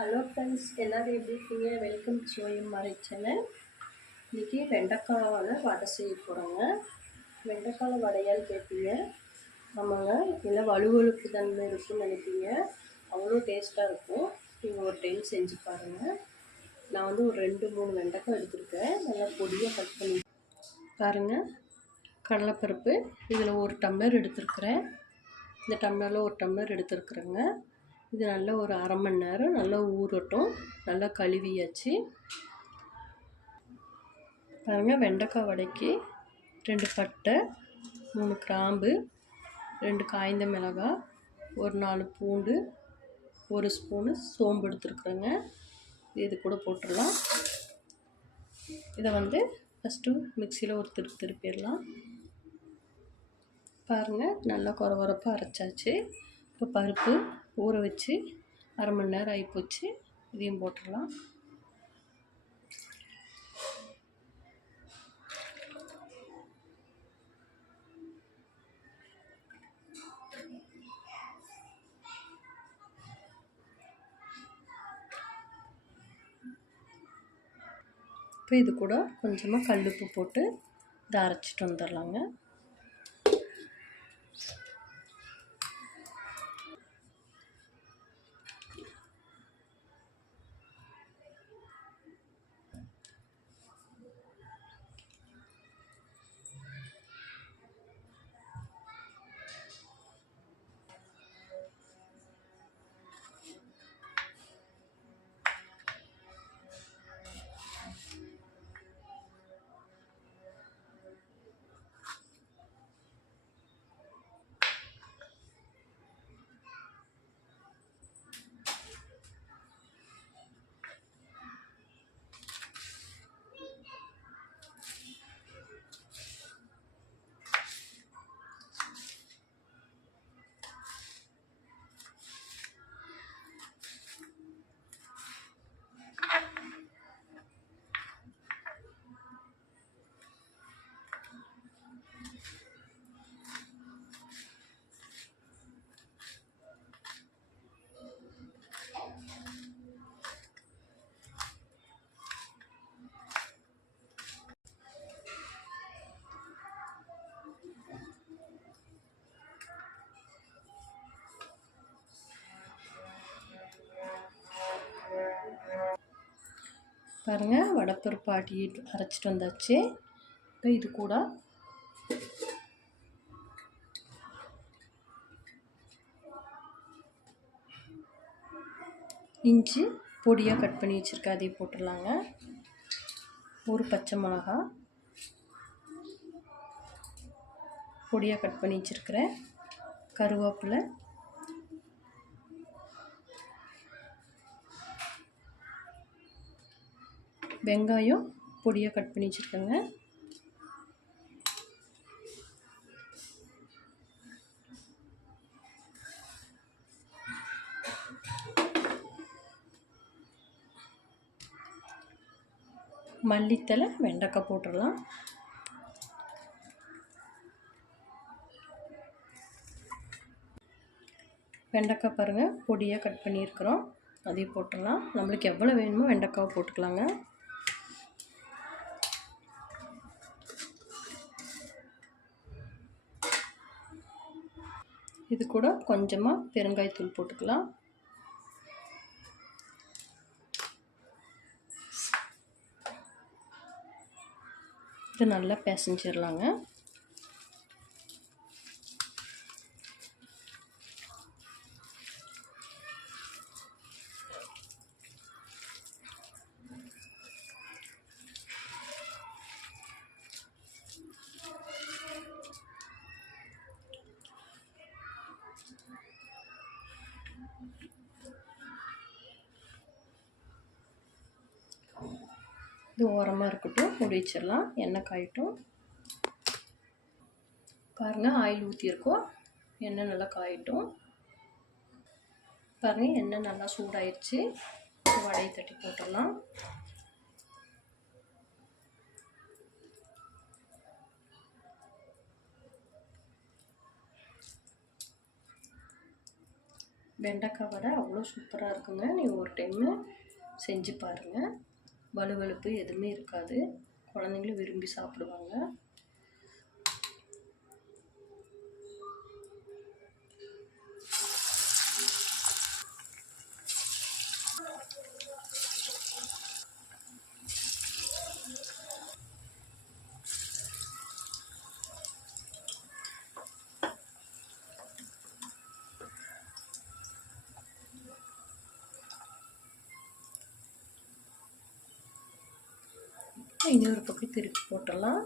Hello friends, எல்லோரும் எப்படி இருக்கீங்க? Welcome to MRI channel. இன்றைக்கி வெண்டைக்காயில் வடை செய்ய போகிறோங்க. வெண்டைக்காயில் வடையால் கேட்பீங்க. ஆமாங்க, இல்லை வலுவலுப்பு தன்மை இருக்குன்னு நினைப்பீங்க. அவ்வளோ டேஸ்ட்டாக இருக்கும். நீங்கள் ஒரு டைம் செஞ்சு பாருங்கள். நான் வந்து ஒரு 2-3 வெண்டைக்காய் எடுத்துருக்கேன். நல்லா பொடியாக கட் பண்ணி பாருங்கள். கடலைப்பருப்பு இதில் 1 டம்ளர் எடுத்துருக்குறேன். இந்த டம்ளரில் 1 டம்ளர் எடுத்துருக்குறேங்க. இது நல்லா ஒரு அரை மணி நேரம் நல்லா ஊறட்டும். நல்லா கழுவியாச்சு. பாருங்கள், வெண்டைக்காய் வடைக்கு 2 பட்டை, 3 கிராம்பு, 2 காய்ந்த மிளகாய், ஒரு 4 பூண்டு, 1 ஸ்பூனு சோம்பு எடுத்துருக்குறேங்க. இது கூட போட்டுடலாம். இதை வந்து ஃபஸ்ட்டு மிக்சியில் ஒரு திருப்பிடலாம். பாருங்கள், நல்லா கொரகொரப்பாக அரைச்சாச்சு. இப்போ பருப்பு ஊற வச்சு அரை மணி நேரம் ஆகிப்போச்சு. இதையும் போட்டுடலாம். இப்போ இது கூட கொஞ்சமாக கல்லுப்பு போட்டு இதை அரைச்சிட்டு வந்துடலாங்க. பாருங்கள், வடைப்பருப்பு அரைச்சிட்டு வந்தாச்சு. இப்போ இது கூட இஞ்சி பொடியாக கட் பண்ணி வச்சுருக்கேன், அதையும் போட்டுடலாங்க. ஒரு பச்சை மிளகா பொடியாக கட் பண்ணி வச்சுருக்கிறேன். கருவேப்பிலை, வெங்காயம் பொடியாக கட் பண்ணி வச்சுருக்கேங்க. மல்லித்தலை, வெண்டைக்காய் போட்டுடலாம். வெண்டைக்காய் பாருங்கள், பொடியாக கட் பண்ணியிருக்கிறோம், அதையும் போட்டுடலாம். நம்மளுக்கு எவ்வளோ வேணுமோ வெண்டைக்காவை போட்டுக்கலாங்க. இது கூட கொஞ்சமாக பெருங்காயத்தூள் போட்டுக்கலாம். இது நல்லா பிசைஞ்சிடலாங்க. இது ஓரமாக இருக்கட்டும், மூடி வச்சிடலாம். எண்ணெய் காயட்டும். பாருங்கள், ஆயில் ஊற்றியிருக்கோம். எண்ணெய் நல்லா காயட்டும். பாருங்கள், எண்ணெய் நல்லா சூடாயிடுச்சு. வடையை தட்டி போட்டுடலாம். வெண்டைக்காய் வடை அவ்வளோ சூப்பராக இருக்குங்க. நீங்கள் ஒரு டைமு செஞ்சு பாருங்கள். வலுவலுப்பு எதுவுமே இருக்காது. குழந்தைங்களும் விரும்பி சாப்பிடுவாங்க. இன்னொரு பக்கம் திருப்பி போட்டுடலாம்.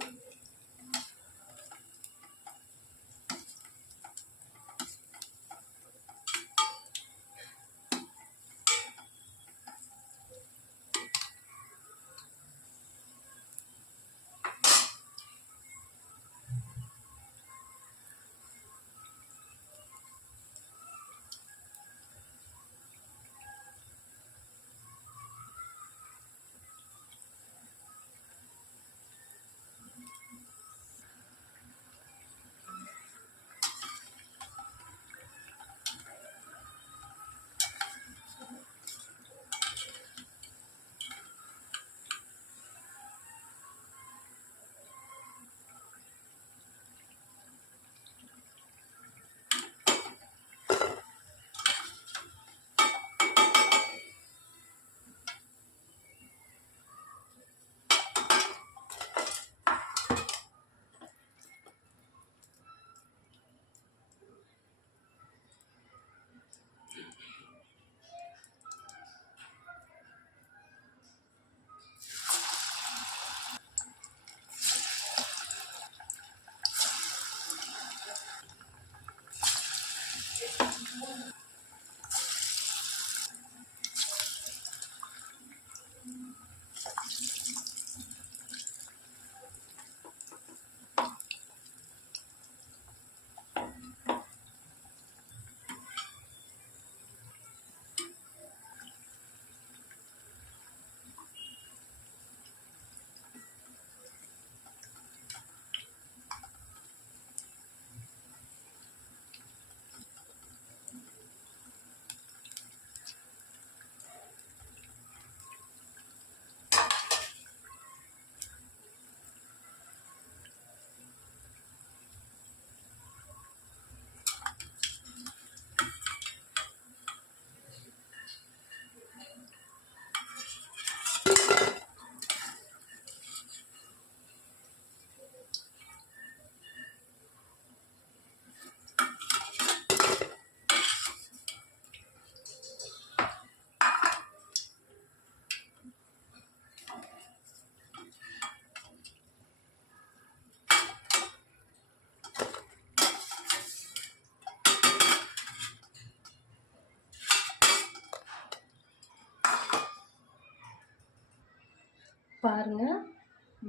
பாருங்கள்,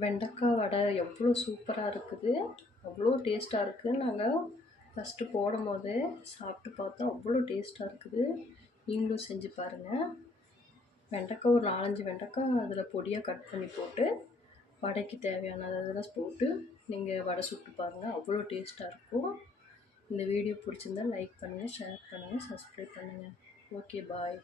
வெண்டைக்காய் வடை எவ்வளோ சூப்பராக இருக்குது, அவ்வளோ டேஸ்ட்டாக இருக்குது. நாங்கள் ஃபஸ்ட்டு போடும் போதே சாப்பிட்டு பார்த்தோம், அவ்வளோ டேஸ்ட்டாக இருக்குது. நீங்களும் செஞ்சு பாருங்கள். வெண்டைக்காய் ஒரு 4-5 வெண்டைக்காய் அதில் பொடியாக கட் பண்ணி போட்டு வடைக்கு தேவையானது அதெல்லாம் போட்டு நீங்கள் வடை சுட்டு பாருங்கள், அவ்வளோ டேஸ்ட்டாக இருக்கும். இந்த வீடியோ பிடிச்சிருந்தா லைக் பண்ணுங்கள், ஷேர் பண்ணுங்கள், சப்ஸ்கிரைப் பண்ணுங்கள். ஓகே, பாய்.